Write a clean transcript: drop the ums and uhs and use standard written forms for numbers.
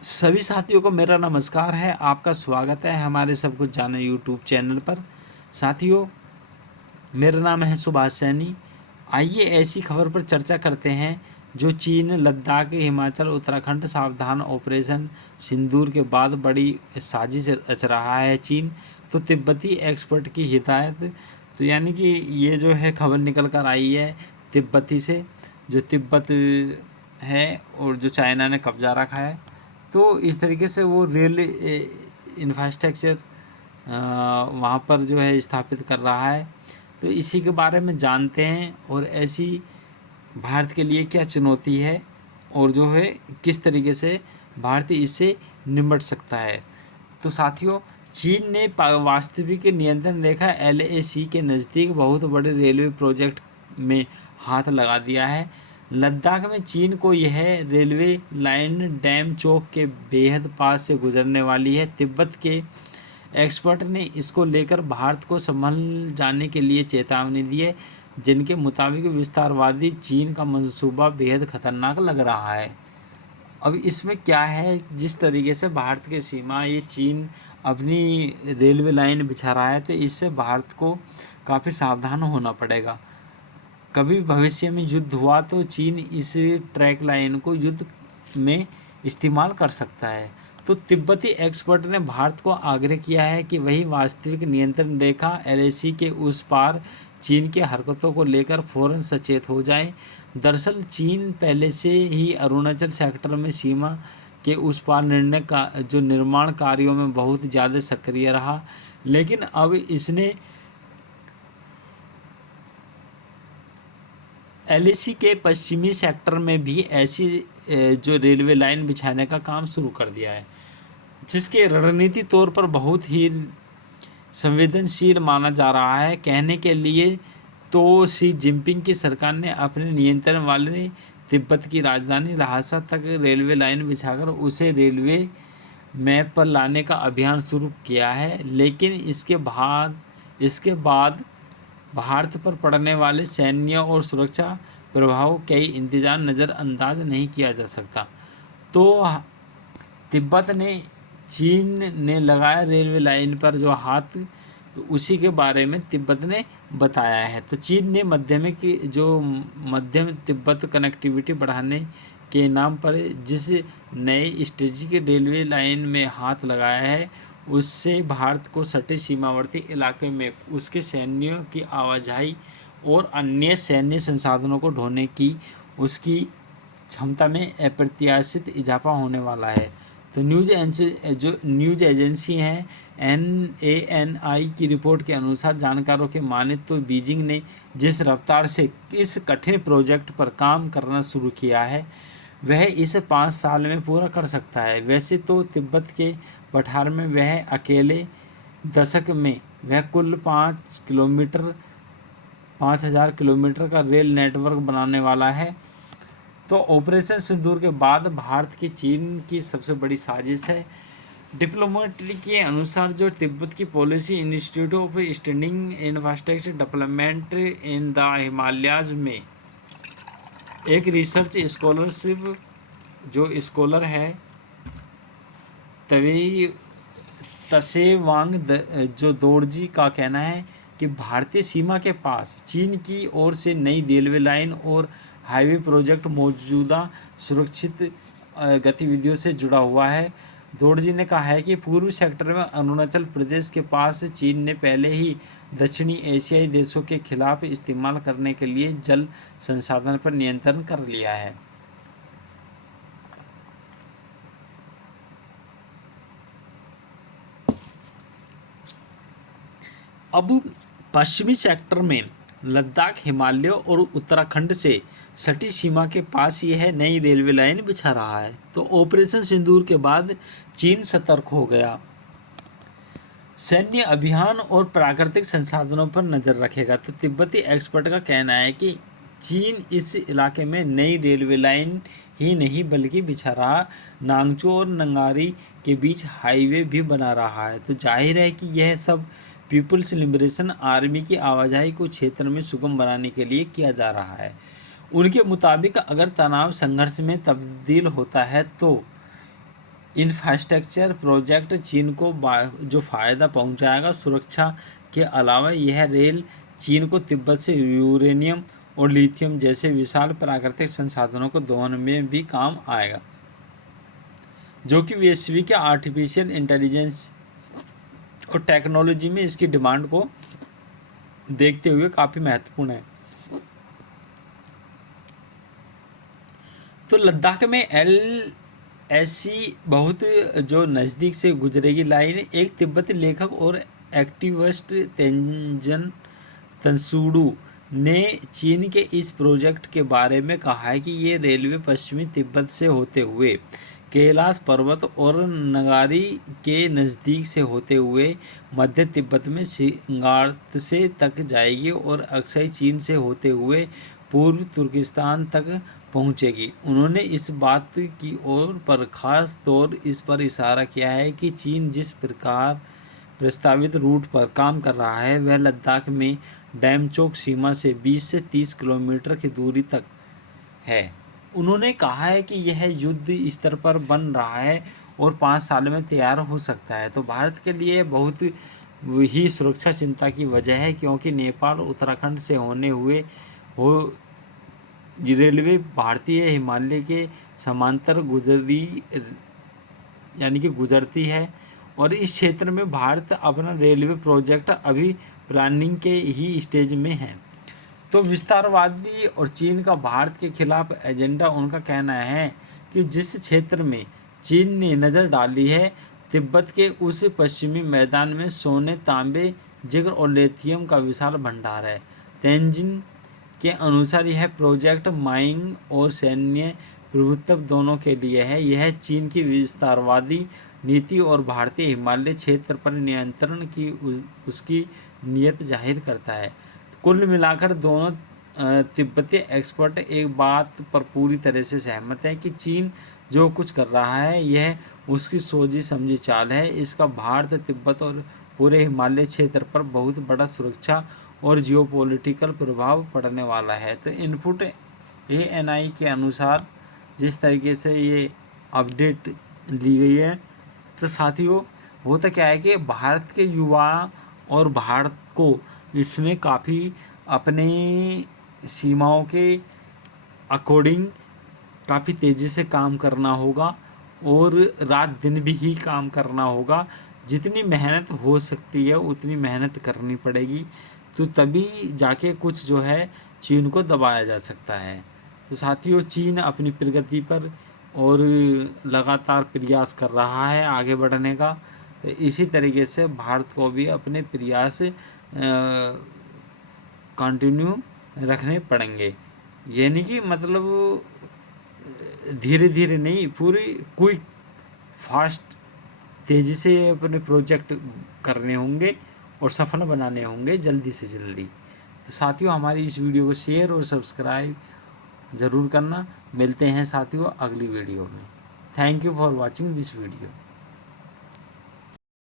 सभी साथियों को मेरा नमस्कार है। आपका स्वागत है हमारे सब कुछ जाने यूट्यूब चैनल पर। साथियों, मेरा नाम है सुभाष सैनी। आइए ऐसी खबर पर चर्चा करते हैं जो चीन, लद्दाख, हिमाचल, उत्तराखंड सावधान ऑपरेशन सिंदूर के बाद बड़ी साजिश रच रहा है चीन। तो तिब्बती एक्सपर्ट की हिदायत, तो यानी कि ये जो है खबर निकल कर आई है तिब्बती से, जो तिब्बत है और जो चाइना ने कब्जा रखा है। तो इस तरीके से वो रेल इंफ्रास्ट्रक्चर वहाँ पर जो है स्थापित कर रहा है। तो इसी के बारे में जानते हैं और ऐसी भारत के लिए क्या चुनौती है और जो है किस तरीके से भारत इससे निपट सकता है। तो साथियों, चीन ने वास्तविक नियंत्रण रेखा LAC के नज़दीक बहुत बड़े रेलवे प्रोजेक्ट में हाथ लगा दिया है। लद्दाख में चीन को यह रेलवे लाइन डैम चौक के बेहद पास से गुजरने वाली है। तिब्बत के एक्सपर्ट ने इसको लेकर भारत को संभल जाने के लिए चेतावनी दी है, जिनके मुताबिक विस्तारवादी चीन का मंसूबा बेहद खतरनाक लग रहा है। अब इसमें क्या है, जिस तरीके से भारत की सीमा ये चीन अपनी रेलवे लाइन बिछा रहा है, तो इससे भारत को काफ़ी सावधान होना पड़ेगा। कभी भविष्य में युद्ध हुआ तो चीन इस ट्रैक लाइन को युद्ध में इस्तेमाल कर सकता है। तो तिब्बती एक्सपर्ट ने भारत को आग्रह किया है कि वही वास्तविक नियंत्रण रेखा LAC के उस पार चीन की हरकतों को लेकर फौरन सचेत हो जाए। दरअसल चीन पहले से ही अरुणाचल सेक्टर में सीमा के उस पार निर्माण कार्यों में बहुत ज़्यादा सक्रिय रहा, लेकिन अब इसने LAC के पश्चिमी सेक्टर में भी ऐसी जो रेलवे लाइन बिछाने का काम शुरू कर दिया है, जिसके रणनीति तौर पर बहुत ही संवेदनशील माना जा रहा है। कहने के लिए तो शी जिनपिंग की सरकार ने अपने नियंत्रण वाले तिब्बत की राजधानी लहासा तक रेलवे लाइन बिछाकर उसे रेलवे मैप पर लाने का अभियान शुरू किया है, लेकिन इसके बाद भारत पर पड़ने वाले सैन्य और सुरक्षा प्रभाव कई इंतजार नज़रअंदाज नहीं किया जा सकता। तो तिब्बत ने चीन ने लगाया रेलवे लाइन पर जो हाथ, तो उसी के बारे में तिब्बत ने बताया है। तो चीन ने मध्यम तिब्बत कनेक्टिविटी बढ़ाने के नाम पर जिस नए स्ट्रेटेजिक रेलवे लाइन में हाथ लगाया है, उससे भारत को सटे सीमावर्ती इलाके में उसके सैन्यों की आवाजाही और अन्य सैन्य संसाधनों को ढोने की उसकी क्षमता में अप्रत्याशित इजाफा होने वाला है। तो न्यूज़ एजेंसी हैं NANI की रिपोर्ट के अनुसार, जानकारों के माने तो बीजिंग ने जिस रफ्तार से इस कठिन प्रोजेक्ट पर काम करना शुरू किया है, वह इसे 5 साल में पूरा कर सकता है। वैसे तो तिब्बत के पठार में वह अकेले दशक में वह कुल 5,000 किलोमीटर का रेल नेटवर्क बनाने वाला है। तो ऑपरेशन सिंदूर के बाद भारत की चीन की सबसे बड़ी साजिश है। डिप्लोमेट के अनुसार जो तिब्बत की policy institute of standing infrastructure development in the Himalayas में एक रिसर्च स्कॉलरशिप जो स्कॉलर है तवे तसेवांग जो दोरजी का कहना है कि भारतीय सीमा के पास चीन की ओर से नई रेलवे लाइन और हाईवे प्रोजेक्ट मौजूदा सुरक्षित गतिविधियों से जुड़ा हुआ है। दोरजी ने कहा है कि पूर्वी सेक्टर में अरुणाचल प्रदेश के पास चीन ने पहले ही दक्षिणी एशियाई देशों के खिलाफ इस्तेमाल करने के लिए जल संसाधन पर नियंत्रण कर लिया है। अब पश्चिमी सेक्टर में लद्दाख, हिमालय और उत्तराखंड से सटी सीमा के पास यह नई रेलवे लाइन बिछा रहा है। तो ऑपरेशन सिंदूर के बाद चीन सतर्क हो गया, सैन्य अभियान और प्राकृतिक संसाधनों पर नज़र रखेगा। तो तिब्बती एक्सपर्ट का कहना है कि चीन इस इलाके में नई रेलवे लाइन ही नहीं बल्कि बिछा रहा नांगचो और नंगारी के बीच हाईवे भी बना रहा है। तो जाहिर है कि यह सब पीपुल्स लिबरेशन आर्मी की आवाजाही को क्षेत्र में सुगम बनाने के लिए किया जा रहा है। उनके मुताबिक अगर तनाव संघर्ष में तब्दील होता है तो इंफ्रास्ट्रक्चर प्रोजेक्ट चीन को जो फ़ायदा पहुंचाएगा, सुरक्षा के अलावा यह रेल चीन को तिब्बत से यूरेनियम और लिथियम जैसे विशाल प्राकृतिक संसाधनों को ढोने में भी काम आएगा, जो कि वैश्विक आर्टिफिशियल इंटेलिजेंस और टेक्नोलॉजी में इसकी डिमांड को देखते हुए काफ़ी महत्वपूर्ण है। तो लद्दाख में LAC बहुत जो नज़दीक से गुजरेगी लाइन। एक तिब्बती लेखक और एक्टिविस्ट तेंजन तंसुडू ने चीन के इस प्रोजेक्ट के बारे में कहा है कि ये रेलवे पश्चिमी तिब्बत से होते हुए कैलाश पर्वत और नगारी के नज़दीक से होते हुए मध्य तिब्बत में सिंगारत्से तक जाएगी और अक्साई चीन से होते हुए पूर्व तुर्किस्तान तक पहुंचेगी। उन्होंने इस बात की ओर पर खास तौर इस पर इशारा किया है कि चीन जिस प्रकार प्रस्तावित रूट पर काम कर रहा है वह लद्दाख में डैमचोक सीमा से 20 से 30 किलोमीटर की दूरी तक है। उन्होंने कहा है कि यह युद्ध स्तर पर बन रहा है और 5 साल में तैयार हो सकता है। तो भारत के लिए बहुत ही सुरक्षा चिंता की वजह है, क्योंकि नेपाल उत्तराखंड से होने हुए रेलवे भारतीय हिमालय के समांतर गुजरती है और इस क्षेत्र में भारत अपना रेलवे प्रोजेक्ट अभी प्लानिंग के ही स्टेज में है। तो विस्तारवादी और चीन का भारत के खिलाफ एजेंडा, उनका कहना है कि जिस क्षेत्र में चीन ने नज़र डाली है, तिब्बत के उस पश्चिमी मैदान में सोने, तांबे, जिगर और लिथियम का विशाल भंडार है। तेंजिन के अनुसार यह प्रोजेक्ट माइनिंग और सैन्य प्रभुत्व दोनों के लिए है। यह चीन की विस्तारवादी नीति और भारतीय हिमालय क्षेत्र पर नियंत्रण की उसकी नीयत जाहिर करता है। कुल मिलाकर दोनों तिब्बती एक्सपर्ट एक बात पर पूरी तरह से सहमत हैं कि चीन जो कुछ कर रहा है यह उसकी सोची समझी चाल है। इसका भारत, तिब्बत और पूरे हिमालय क्षेत्र पर बहुत बड़ा सुरक्षा और जियोपॉलिटिकल प्रभाव पड़ने वाला है। तो इनपुट ANI के अनुसार जिस तरीके से ये अपडेट ली गई है, तो साथियों होता क्या है कि भारत के युवा और भारत को इसमें काफ़ी अपने सीमाओं के अकॉर्डिंग काफ़ी तेज़ी से काम करना होगा और रात दिन भी ही काम करना होगा। जितनी मेहनत हो सकती है उतनी मेहनत करनी पड़ेगी, तो तभी जाके कुछ जो है चीन को दबाया जा सकता है। तो साथियों चीन अपनी प्रगति पर और लगातार प्रयास कर रहा है आगे बढ़ने का। तो इसी तरीके से भारत को भी अपने प्रयास कंटिन्यू रखने पड़ेंगे, यानी कि मतलब धीरे धीरे नहीं, पूरी क्विक फास्ट तेज़ी से अपने प्रोजेक्ट करने होंगे और सफल बनाने होंगे जल्दी से जल्दी। तो साथियों हमारी इस वीडियो को शेयर और सब्सक्राइब ज़रूर करना। मिलते हैं साथियों अगली वीडियो में। Thank you for watching this video.